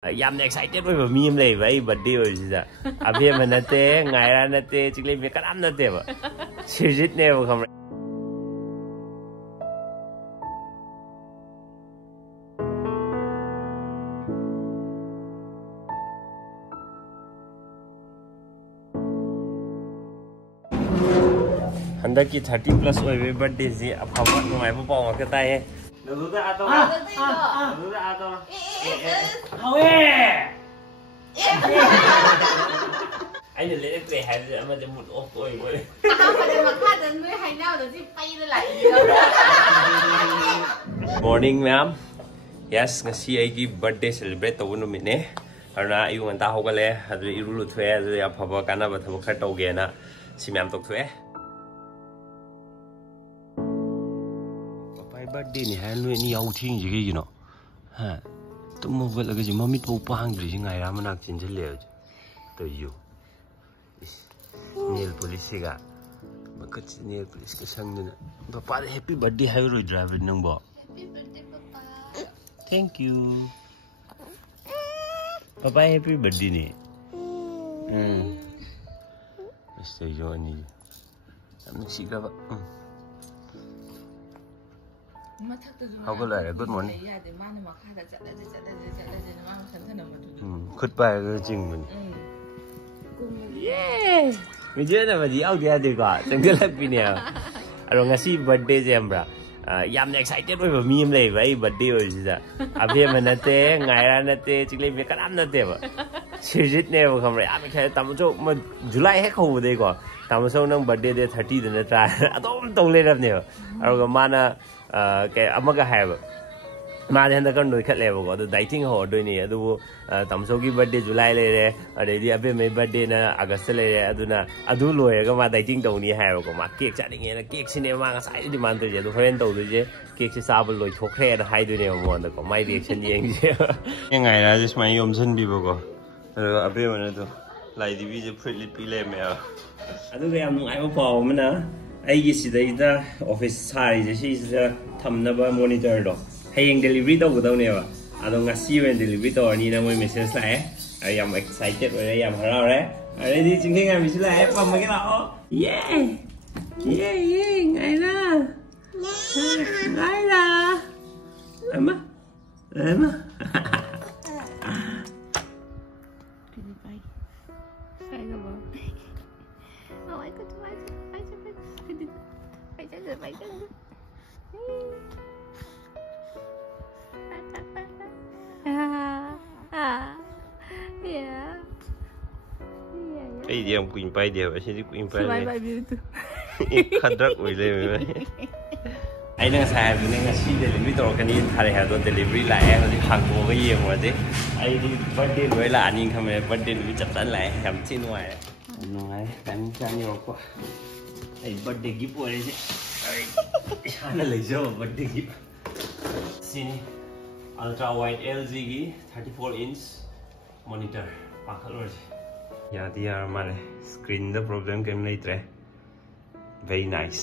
ꯌꯥꯝꯅ ꯑꯦꯛꯁꯥꯏꯇꯦꯗ ꯑꯣꯏꯕ ꯃꯤ ꯑꯃ ꯂꯩꯕ ꯑꯩ ꯕꯔꯊꯗꯦ ꯑꯣꯏꯕꯁꯤꯗ ꯑꯕꯦꯝꯃ ꯅꯠꯇꯦ ꯉꯥꯏꯔꯥ ꯅꯠꯇꯦ ꯆꯤꯛꯂꯦꯝꯕꯤ ꯀꯅꯥꯝ ꯅꯠꯇꯦꯕ ꯁꯤꯔꯖꯤꯠꯅꯦꯕ ꯈꯪꯕ꯭ꯔꯥ हंदकी 30+ ओइबे बर्थडे जी अफाबा नुंगाइबो पाव ngak ताए नदुदा आतो नदुदा आतो हावे आइने लेक पे हाइबे अमदे मुड ऑफ ओइ बोले हाबदे मखादन बै हाइनावदि पैला लाइ morning ma'am yes ngasi aigi birthday celebrate tawbu numitne arna ayu nganta hogale adu iru luthwe adu afaba kanaba thabu khar tawgena si ma'am tokthwe birthday ni han ni yau thing ji gi no ha tum mo vel ga ji mamit bo pang ji ngai ra manak chin je le to you nail police ga bakat nail police ka sang na papa happy birthday have ro driver nang bo happy birthday papa thank you papa happy birthday ni stay yo ni am si ga ba How good are good morning. Good bye, Jing. Yeah. We didn't have the out there. Single happy now. I don't see birthday, Zambra. Yam excited with a meme lay, birthday is that. Abiamanate, Nairanate, Chile, I'm not there. She never come right. I'm Tamaso, July heck over they go. Tamaso, birthday 30 than a try. I don't let up near. Argamana. के अमगा है माने हंदा कर नोई खले वो तो dieting हो दो नहीं अदु वो तमसो की बर्थडे जुलाई ले रहे अरे दी अबे मेरी बर्थडे ना अगस्त ले रहे अदु ना अदु लोए का माँ डाइटिंग तो नहीं है वो को माँ केक चाहेंगे ना केक सिने माँ का साइड डिमांड तो जे तो फ्रेंड तो जे केक से साबल लोई ठोकरे ना हाई दो नहीं वो अंदर को माई रिएक्शन ये ये गाय ना जिस माई योमसन भी वो को अबे मैंने तो लाई दी भी जो फ्रीली पीले में अदु के हम आई वो पाव में ना अगी सिदा ऑफिस सारी जैसे थमनबा मॉनिटर दो हयेंग डिलीवरी तौगदौनेबा अदो ngasi wen delivery तौरनी ना मोय मेसेज लाए आई एम एक्साइटेड ओरे याम हरावरे अरेदी चिंगे गा मिस लाए पमगे लाओ ये गाइला गाइला अम्मा अम्मा Hey, dia queen pie dia, macam queen pie. Pie itu. Kadrak boleh memang. Aina saya ni ngasi delivery tu kan ini hari hari tu delivery lah, hari hang tu ke yang macam. Aini birthday boleh lah, ani kami birthday ni cepat lah, kami cina lah. Nuai, kami cani apa? Ai birthday gift boleh je. Mana lagi jauh birthday gift. Sini ultra wide LG की 34 inch monitor Pakhal और याद यार हमारे screen the problem केम नहीं त्रे very nice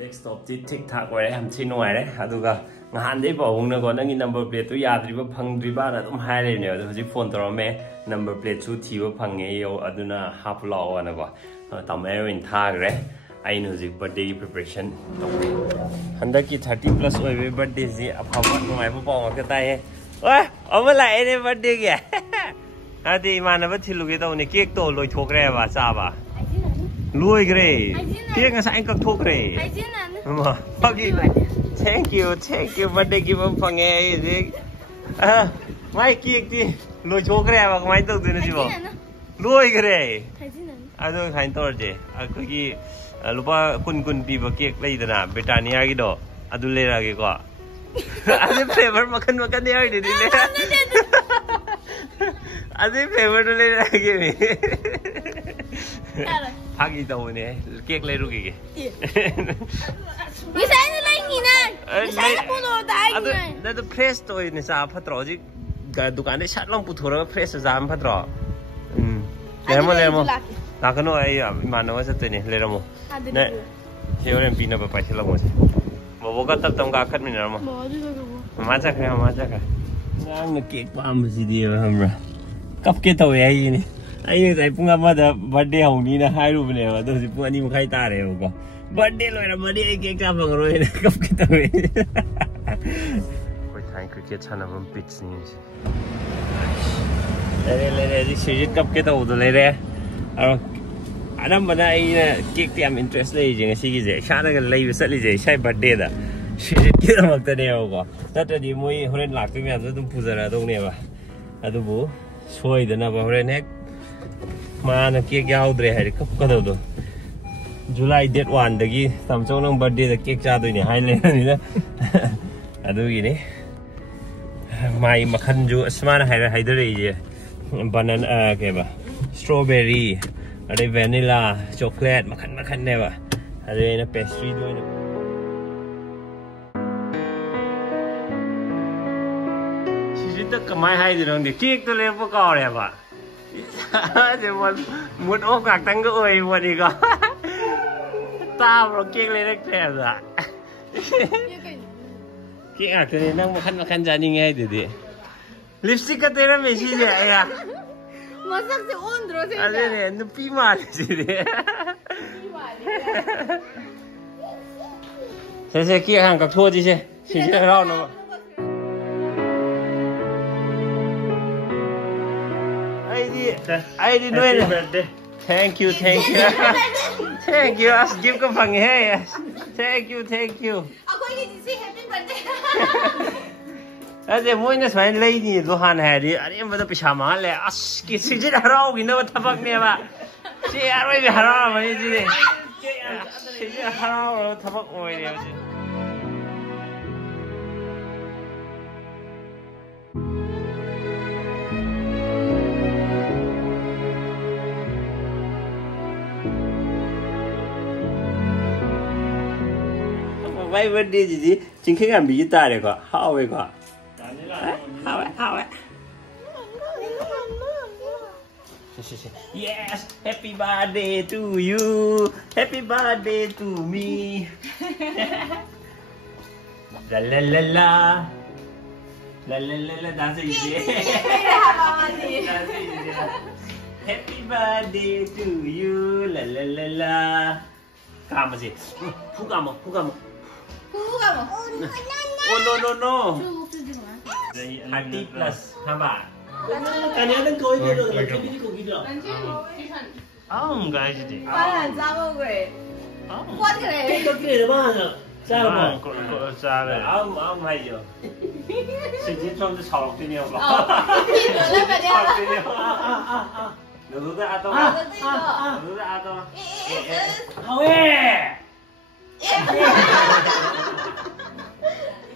desktop जी ठीक ठाक वाले हम चीनो वाले अदुगा ngahand dei bawung na ko nangi number plate tu yadri ba phangdri ba na dum hai le ne adu ji phone tor me number plate chu thi ba phange yo aduna half law na ko tam in tha gre I know the birthday preparation. Handaki 30+ oibe birthday ji afaba nungai bo paw ngak tae. Oi, ama lai ne birthday ge. Adi manaba thiluge to ne cake to loi thokre ba cha ba. Loi gre. Cake nga sai kak thokre. Ma, pagi. Thank you birthday gi ba phange ji. Mai cake ti loi thokre ba mai to du ne ji bo. Loi gre. Adu khain tor je. Akoi lupa kun piba cake lagi dana Britannia gitu adu le lagi ko ade flavor makan ni hari ni le ade flavor le lagi ni pagi tahu ni cake le rugi ke bisa ni lagi na bisa ni pun ada adu adu fresh to ni sa patro ji dukan ni sat long puthora fresh jam patro lemon Nakano ay manawa sa tini leramo. Ne, siya rin pinabapay sila mo siya. Mabuka tatang kakat minaramo. Maja ka. ngang cake palm gì đi mà hầm rồi cấp cái tàu ấy gì nè anh thấy cũng ngắm mà birthday hồng đi là hai luôn này mà tôi chỉ anh đi một khai ta này mà birthday rồi là birthday cake ra bằng rồi cấp cái tàu ấy coi thấy cricket chăn làm pitch này đây đi sử dụng cấp cái tàu rồi đây đấy anh mà này cake thì em interest này chứ cái gì vậy sao cái lấy vật lấy gì sai birthday đó sử dụng cái đó mà tên nào có tất nhiên mỗi hồi lạc tôi nghe tôi tung puja ra đâu nè mà ಅದು ಸೋಯ್ದನಪ್ಪ ಹೊರೇನೆ ಮಾನ cake ಯಾವ್ದ್ರಿ ಹಾರಿ ಕಪ್ಪಕದವ್ದು July date 1 ದಗಿ ತಮ್ಸೋಗ್ ನಂಗೆ ಬರ್ಡೇದ cake ಚಾದೋಯ್ನಿ ಹಾಯ್ಲೇನಿದ ಅದುಗಿನಿ ಮಾಯಿ ಮಖನ್ಜು ಅಸ್ಮಾನ ಹೈದರೈಜೆ banana ಕೇಬ strawberry ಅದೇ vanilla chocolate ಮಖನ್ನೇವ ಅದೇನ ಪೇಸ್ಟ್ರಿದು tất cả mai hay gì đâu để kia tôi lên phố cò này bà thì muốn ôm gạc tăng cái ơi mà đi có tao rồi kia lên rất đẹp rồi kia gạc thì năng mà khăn ra đi nghe thì lipstick cái tên nó mấy gì vậy à mà sắc thì ôn rồi thế à đây này nó pi mà gì đấy thế kia hàng cặp thua gì chứ chỉ cho rau nó I didn't know it. Thank you. Thank you. As give cái phần này. Thank you. Ako hindi si happy birthday. Ate mo ina sa lay ni Lohan hari. Ari em bada pijama le. As kisi jid harao gina tapak niya ba. Si aroy bi harao ba ni jid. Si jid harao tapak mo niya. Mấy vấn đề gì chính khách làm bí ta đấy quoi hao vậy quoi hao vậy yes happy birthday to you happy birthday to me la la la la la la la la dansa gì happy birthday to you la la la la cảm gì phú cảm Oh no. 30 plus 5 baht. Cái này đang coi được là cái gì cũng ghi được. Không cái gì. Bạn sao không vậy? Quát cái này. Cái kia là bao giờ? Sao mà? Sao rồi? Ông hay chưa? Sẽ chỉ trong cái sọt cái nhiều không? Được rồi ăn to. Được rồi ăn to. Không ê.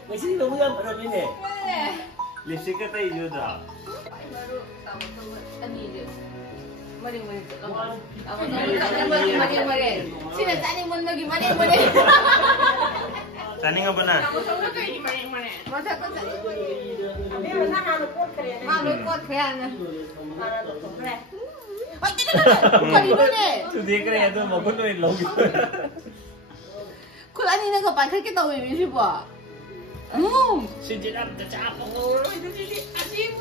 Masih belum yang berapa ini? Lipstick kita itu dah. Sini tadi mau lagi mana? Tadi apa nak? Masa kau tadi? Malu kot keren. Oh tidak. Bukan itu deh. Sudah keren itu mau kau tuh lagi. Kau ni nak kau pakai kita wei sih buat. Sejak dah capek orang itu jadi asyik.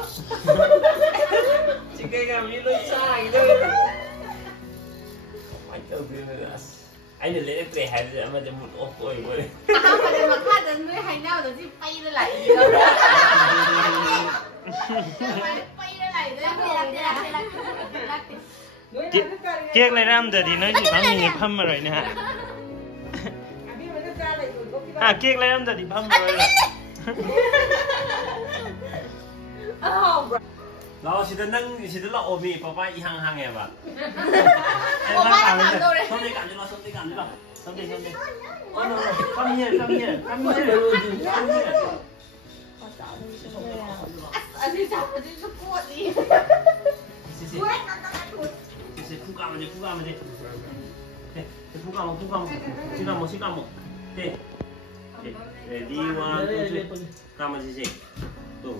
Jika kami lusa gitu. Macam beras. Anh đừng lấy cái hạt mà cho một ốp ôi ôi. Mà để mà khát đến với hành nhau rồi chứ bay lên lại. Bay lên lại đấy. Kiek này làm giờ thì nói chỉ bằng mình phâm mà rồi nè hả? À kiek này làm giờ thì phâm rồi. Đó chỉ là nâng chỉ là lọ mì papa y hăng em ạ. Papa làm đâu đấy? Xong đi cảm cho nó. Xong đi. Come here. Anh đi chọc đi chọc cuộn đi. Phu cam đi. Phu cam. Hey. Ready 1 2 3. Cam gì? Tuh.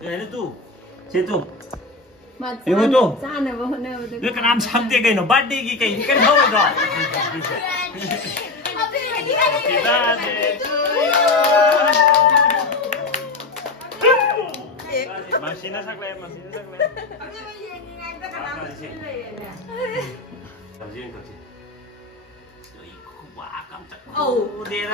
Ini tuh, situ. Ini tuh. Sana bawa Dia kenapa sampai kayak no birthday kayak ini kan tahu dong. birthday to you. Masina sắc lên, masina sắc lên. Cầm riêng. Ôi, quá 깜짝. Ồ, đi ra.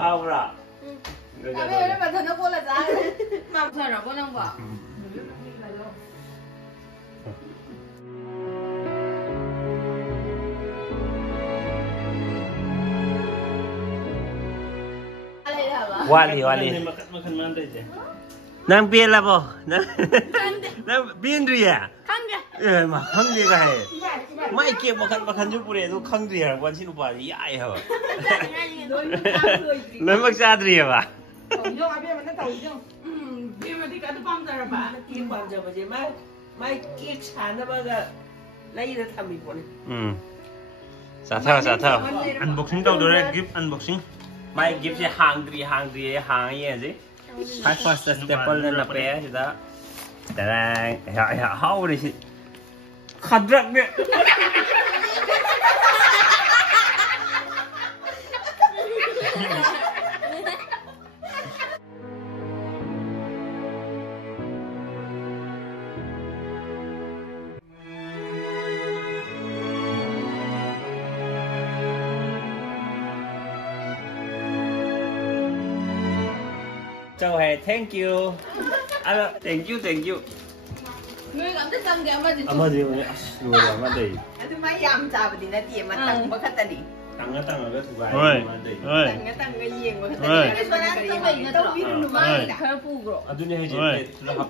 Không rồi. Bây giờ bản thân nó cô là giá. Mà giờ nó cô đang bảo. Wali. Nang biên là bộ. Nang biên rồi à? Mà không đi cái này. Mai kia makan juga boleh tu khang dia bukan sih lupa dia ya. Lemak sadri ya pak. Ujung apa mana tahu ujung? Dia mesti kata pam cara pak. Kia pam cara je mai kia chana baga lagi dah kami pun. Sa thao. Unboxing tau rồi gift unboxing. Mai gift je hungry hang ye je. First staple dan apa sudah. Tarang ya how ni sih. Khadrak dia. Chào hè, thank you. Thank you. Người cảm thấy tăng cái mà gì? Ama gì vậy? Rồi mà đây. Itu mai yam cha badi na dia matang bakatali. Tăng cái thu bài. Tang cái gieng bakatali. Cái sốนั้นtôi mình là tôi biết được mà phải phụ rồi. Aduh ni hiji, tu lah apa?